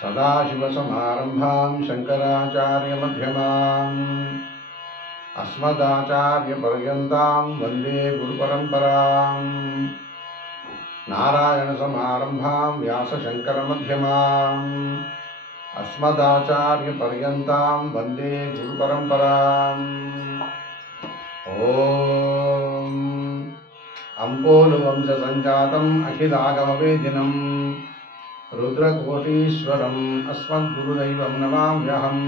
सदाशिवसमारम्भां शङ्कराचार्यमध्यमाम् अस्मदाचार्यपर्यन्तां वंदे गुरुपरम्पराम् नारायणसमारम्भां व्यासशङ्करमध्यमाम् अस्मदाचार्यपर्यन्तां वंदे गुरुपरम्पराम् ॐ अम्पोलुवंशसञ्जातम् अखिलागमवेदिनम् रुद्रकोटीश्वरम् अस्मद्गुरुदैवं नमाम्यहम्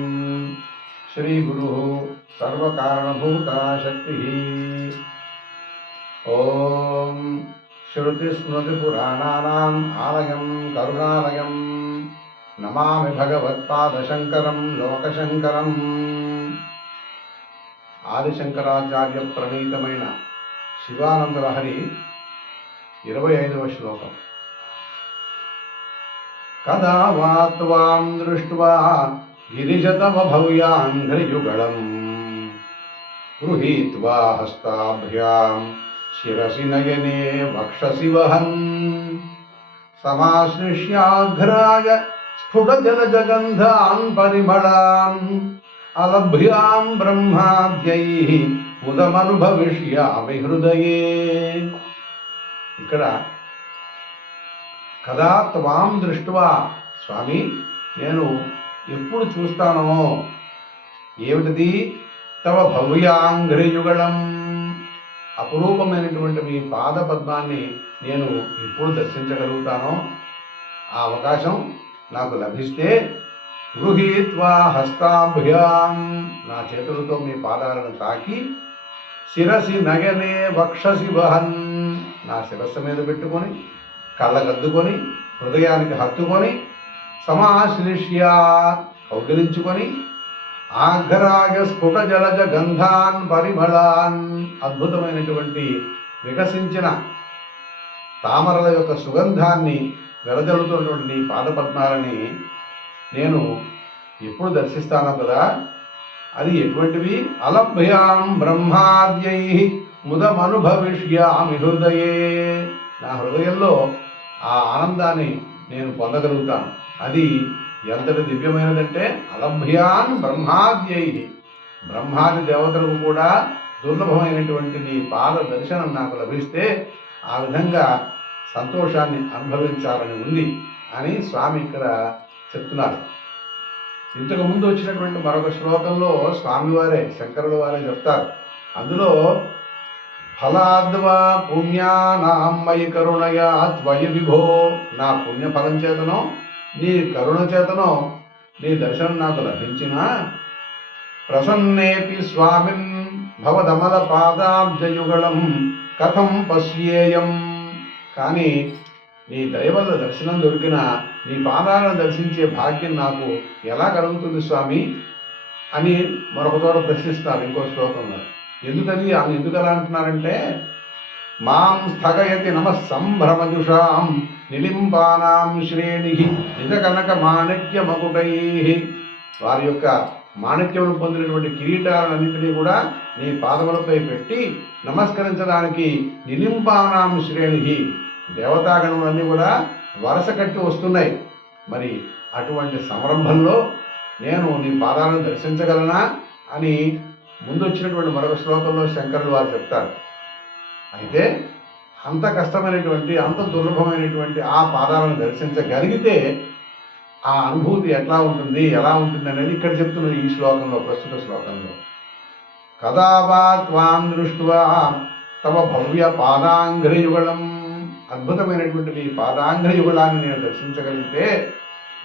श्रीगुरुः सर्वकारणभूता शक्तिः ॐ श्रुतिस्मृतिपुराणानाम् आलयं करुणालयं नमामि भगवत्पादशङ्करं लोकशङ्करम् ఆదిశంకరాచార్య ప్రణీతమైన శివానందలహరి ఇరవై ఐదవ శ్లోకం కదా వా త్వాం దృష్ట్వా గిరిజతవ భవ్యాంఘ్రియుగళం గృహీత్వా హస్తాభ్యాం శిరసి నయనే వక్షసి వహన్ సమాశ్లిష్యాఘ్రాయ స్ఫుటజలజగంధాన్ పరిమళాన్ అలభ్యాం బ్రహ్మాద్యై ఉదమనుభవిష్యామి హృదయే ఇక్కడ కదా త్వాం దృష్టివా? స్వామి నేను ఎప్పుడు చూస్తానో. ఏమిటిది? తవ భవ్యాంఘ్రియుగళం అపురూపమైనటువంటి మీ పాద పద్మాన్ని నేను ఎప్పుడు దర్శించగలుగుతానో. ఆ అవకాశం నాకు లభిస్తే గృహీత్వా హస్తాభ్యాం. నా చేతులతో మీ పాదాలను తాకి శిరసి నగనే వక్షసి వహన్. నా శిరస్సు మీద పెట్టుకొని కళ్ళగద్దుకొని హృదయానికి హత్తుకొని సమాశ్లిష్య కౌగిలించుకొని ఆగ్రాగ స్ఫుట జలజ గంధాన్ పరిమళాన్ అద్భుతమైనటువంటి వికసించిన తామరల యొక్క సుగంధాన్ని వెలజల్లుతున్నటువంటి నీ పాదపద్మాలని నేను ఎప్పుడు దర్శిస్తాను కదా అది ఎటువంటివి? అలభ్యాం బ్రహ్మాద్యై ముదమనుభవిష్యామి హృదయే. నా హృదయంలో ఆ ఆనందాన్ని నేను పొందగలుగుతాను. అది ఎంతటి దివ్యమైనదంటే అలభ్యాన్ బ్రహ్మాద్యై. బ్రహ్మాది దేవతలకు కూడా దుర్లభమైనటువంటి నీ పాద దర్శనం నాకు లభిస్తే ఆ విధంగా సంతోషాన్ని అనుభవించాలని ఉంది అని స్వామి ఇక్కడ చెప్తున్నారు. ఇంతకు ముందు వచ్చినటువంటి మరొక శ్లోకంలో స్వామివారే శంకరుల వారే చెప్తారు. అందులో ఫలాద్వా పుణ్యానాం మయి కరుణయా త్వయ విభో. నా పుణ్య ఫలం చేతనో నీ కరుణ చేతనో నీ దర్శనం నాకు లభించినా ప్రసన్నేపి స్వామిం భవదమల పాదాబ్జయుగళం కథం పశ్యేయం. కానీ నీ దయవల్ల దర్శనం దొరికిన నీ పాదాలను దర్శించే భాగ్యం నాకు ఎలా కలుగుతుంది స్వామి? అని మరొక చోట ప్రశ్నిస్తారు ఇంకో శ్లోకంలో. ఎందుకని ఆమె ఎందుకు అలా అంటున్నారంటే మాం స్థగయతి నమ సంభ్రమజుషాం నిలింబానాం శ్రేణి నిజ కనక మాణిక్య మకుటై వారి యొక్క మాణిక్యమును పొందినటువంటి కిరీటాలన్నింటినీ కూడా నీ పాదములపై పెట్టి నమస్కరించడానికి నిలింబానాం శ్రేణి దేవతాగణములన్నీ కూడా వరస కట్టి వస్తున్నాయి. మరి అటువంటి సంరంభంలో నేను నీ పాదాలను దర్శించగలనా అని ముందు వచ్చినటువంటి మరొక శ్లోకంలో శంకరులు వారు చెప్తారు. అయితే అంత కష్టమైనటువంటి అంత దుర్లభమైనటువంటి ఆ పాదాలను దర్శించగలిగితే ఆ అనుభూతి ఎట్లా ఉంటుంది ఎలా ఉంటుంది అనేది ఇక్కడ చెప్తున్నది ఈ శ్లోకంలో ప్రస్తుత శ్లోకంలో. కదా వా త్వాం దృష్ట్వా తవ భవ్య పాదాంగ్రయుగళం. అద్భుతమైనటువంటి మీ పాదాంగ్రయుగళాన్ని నేను దర్శించగలిగితే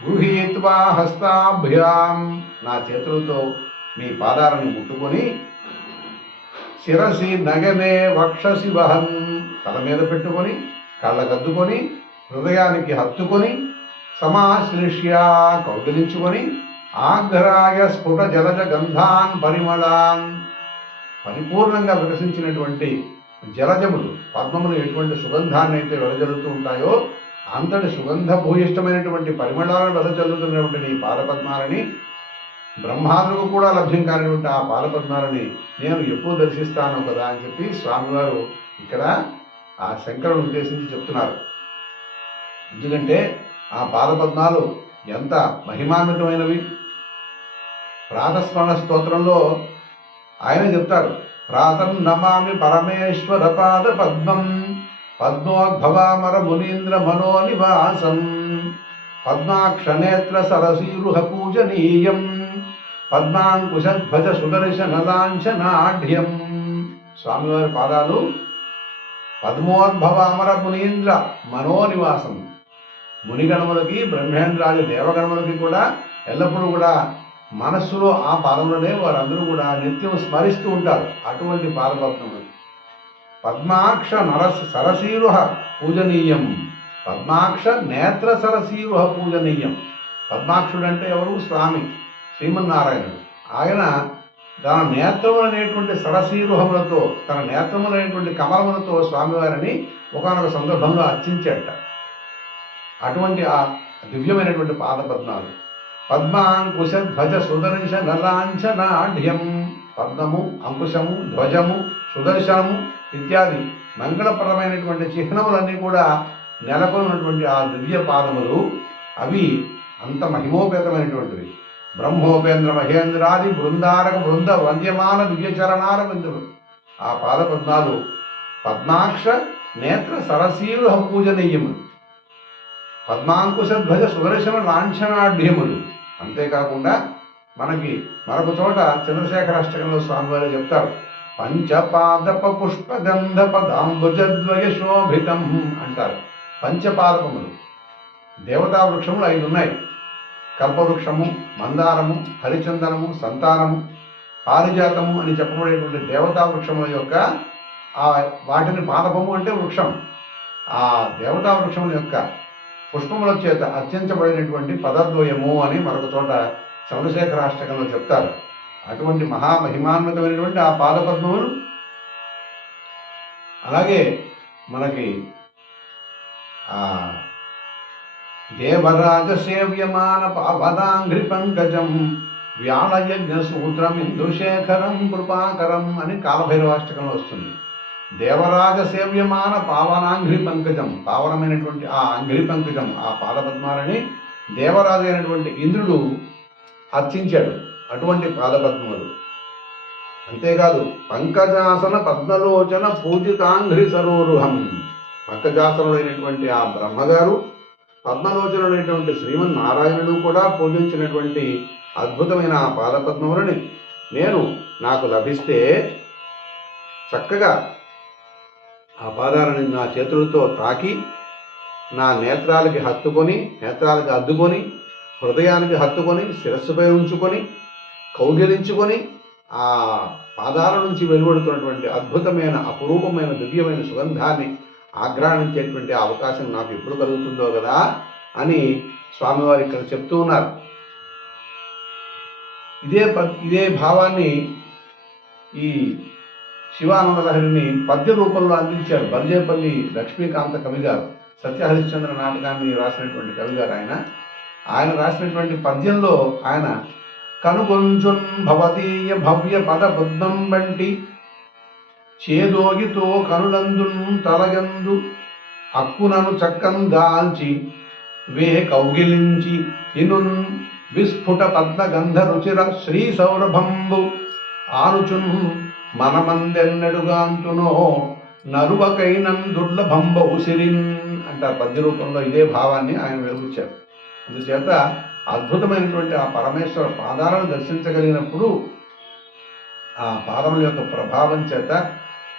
గృహీత్వా హస్తాభ్యాం నా చేతులతో మీ పాదాలను ముట్టుకొని శిరసి నగనే వక్షసి వహన్ తల మీద పెట్టుకొని కళ్ళకద్దుకొని హృదయానికి హత్తుకొని సమాశ్లిష్య కౌగిలించుకొని ఆగ్రాయ స్ఫుట జలజ గంధాన్ పరిమళాన్ పరిపూర్ణంగా వికసించినటువంటి జలజములు పద్మములు ఎటువంటి సుగంధాన్ని అయితే వెదజల్లుతూ ఉంటాయో అంతటి సుగంధ భూయిష్టమైనటువంటి పరిమళాలను వెదజల్లుతున్నటువంటి నీ పాదపద్మాలని బ్రహ్మాదులకు కూడా లభ్యం కానిటువంటి ఆ పాదపద్మాలని నేను ఎప్పుడు దర్శిస్తాను కదా అని చెప్పి స్వామివారు ఇక్కడ ఆ శంకరుని ఉద్దేశించి చెప్తున్నారు. ఎందుకంటే ఆ పాదపద్మాలు ఎంత మహిమాన్వితమైనవి. ప్రాతస్మరణ స్తోత్రంలో ఆయన చెప్తారు ప్రాతం నమామి పరమేశ్వర పాద పద్మం పద్మోద్భవామర మునీంద్ర మనోనివాసం పద్మాక్షనేత్ర సరసీరుహ పూజనీయం పద్మాంకుశధ్వజ సుదర్శన లాంఛనాఢ్యం స్వామివారి పాదాలు పద్మోద్భవామర మునీంద్ర మనోనివాసం. మునిగణములకి బ్రహ్మేంద్రాది దేవగణములకి కూడా ఎల్లప్పుడూ కూడా మనస్సులో ఆ పాదంలోనే వారందరూ కూడా నిత్యం స్మరిస్తూ ఉంటారు అటువంటి పాదపద్మములు. పద్మాక్ష నరస్ సరసీరుహ పూజనీయం. పద్మాక్ష నేత్ర సరసీరుహ పూజనీయం. పద్మాక్షుడంటే ఎవరు? స్వామి. శ్రీమన్నారాయణుడు. ఆయన తన నేత్రములు అనేటువంటి సరసీరుహములతో తన నేత్రములనేటువంటి కమలములతో స్వామివారిని ఒకనొక సందర్భంలో అర్చించాడట. అటువంటి ఆ దివ్యమైనటువంటి పాదపద్మాలు. పద్మాంకుశ ధ్వజ సుదర్శ నలాంఛనాఢ్యం పద్మము అంకుశము ధ్వజము సుదర్శనము ఇత్యాది మంగళపరమైనటువంటి చిహ్నములన్నీ కూడా నెలకొన్నటువంటి ఆ దివ్య పాదములు అవి అంత మహిమోపేతమైనటువంటివి. బ్రహ్మోపేంద్ర మహేంద్రాది బృందారక బృంద వంద్యమాన దివ్యచరణాల బిందులు ఆ పాదపద్మాలు పద్మాక్ష నేత్ర సరసీలు పూజనీయములు. పద్మాంకుశధ్వజ సుదర్శన లాంఛనాఢ్యములు. అంతేకాకుండా మనకి మరొక చోట చంద్రశేఖర అష్టకంలో స్వామివారు చెప్తారు పంచపాదప పుష్ప గంధ పదాంబుజద్వయ శోభితం అంటారు పంచపాదపములు దేవతా వృక్షములు ఐదు ఉన్నాయి కల్పవృక్షము మందారము హరిచందనము సంతానము పారిజాతము అని చెప్పబడేటువంటి దేవతా వృక్షము యొక్క ఆ వాటిని పాదపము అంటే వృక్షం. ఆ దేవతా వృక్షముల యొక్క పుష్పముల చేత అర్చించబడినటువంటి పదద్వయము అని మరొక చోట చంద్రశేఖర అష్టకంలో చెప్తారు. అటువంటి మహామహిమాన్వితమైనటువంటి ఆ పాదపద్మములు. అలాగే మనకి ఆ దేవరాజ సేవ్యమాన పావనాంఘ్రి పంకజం వ్యాళయజ్ఞ సూత్రం ఇందుశేఖరం కృపాకరం అని కాలభైరవాష్టకంలో వస్తుంది. దేవరాజ సేవ్యమాన పావనాంఘ్రి పంకజం పావనమైనటువంటి ఆ అంఘ్రి పంకజం ఆ పాదపద్మాలని దేవరాజు అయినటువంటి ఇంద్రుడు అర్చించాడు. అటువంటి పాదపద్మలు అంతేకాదు పంకజాసన పద్మలోచన పూజితాంఘ్రి సరోరుహం పంకజాసనుడైనటువంటి ఆ బ్రహ్మగారు పద్మలోచనుడైనటువంటి శ్రీమన్నారాయణుడు కూడా పూజించినటువంటి అద్భుతమైన ఆ పాదపద్మములని నేను నాకు లభిస్తే చక్కగా ఆ పాదాలని నా చేతులతో తాకి నా నేత్రాలకి హత్తుకొని నేత్రాలకి అద్దుకొని హృదయానికి హత్తుకొని శిరస్సుపై ఉంచుకొని కౌగిలించుకొని ఆ పాదాల నుంచి వెలువడుతున్నటువంటి అద్భుతమైన అపురూపమైన దివ్యమైన సుగంధాన్ని ఆగ్రహించేటువంటి అవకాశం నాకు ఎప్పుడు కలుగుతుందో కదా అని స్వామివారు ఇక్కడ చెప్తూ ఉన్నారు. ఇదే ఇదే భావాన్ని ఈ శివానందలహరిని పద్య రూపంలో అందించారు బర్జేపల్లి లక్ష్మీకాంత కవి గారు. సత్యహరిశ్చంద్ర నాటకాన్ని రాసినటువంటి కవి గారు ఆయన. ఆయన రాసినటువంటి పద్యంలో ఆయన కనుగొంచున్ భవతీయ భవ్య పద బుద్ధం వంటి చేదోగితో కనులందున్ తలగందు అక్కునను చక్కను దాల్చి వే కౌగిలించి ఇనున్ విస్ఫుట పద్మగంధ రుచిర శ్రీ సౌరభంబు. ఆనుచున్ మనమందెన్నడుగాంతునో నరువకైనం దుర్లభంబ ఉసిరిన్ అంటారు పద్య రూపంలో ఇదే భావాన్ని ఆయన వెలుగుచ్చారు అందుచేత అద్భుతమైనటువంటి ఆ పరమేశ్వర పాదాలను దర్శించగలిగినప్పుడు ఆ పాదముల యొక్క ప్రభావం చేత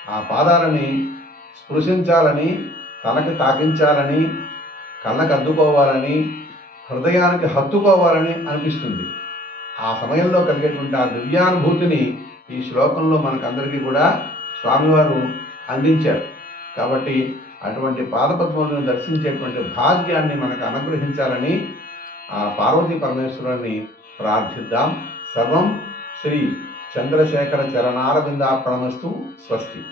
ఆ పాదాలని స్పృశించాలని తనకు తాకించాలని కళ్ళకు అద్దుకోవాలని హృదయానికి హత్తుకోవాలని అనిపిస్తుంది. ఆ సమయంలో కలిగేటువంటి ఆ దివ్యానుభూతిని ఈ శ్లోకంలో మనకందరికీ కూడా స్వామివారు అందించారు. కాబట్టి అటువంటి పాదపద్మములను దర్శించేటువంటి భాగ్యాన్ని మనకు అనుగ్రహించాలని ఆ పార్వతీ పరమేశ్వరుని ప్రార్థిద్దాం. సర్వం శ్రీ చంద్రశేఖర చరణారవిందార్పణమస్తు స్వస్తి.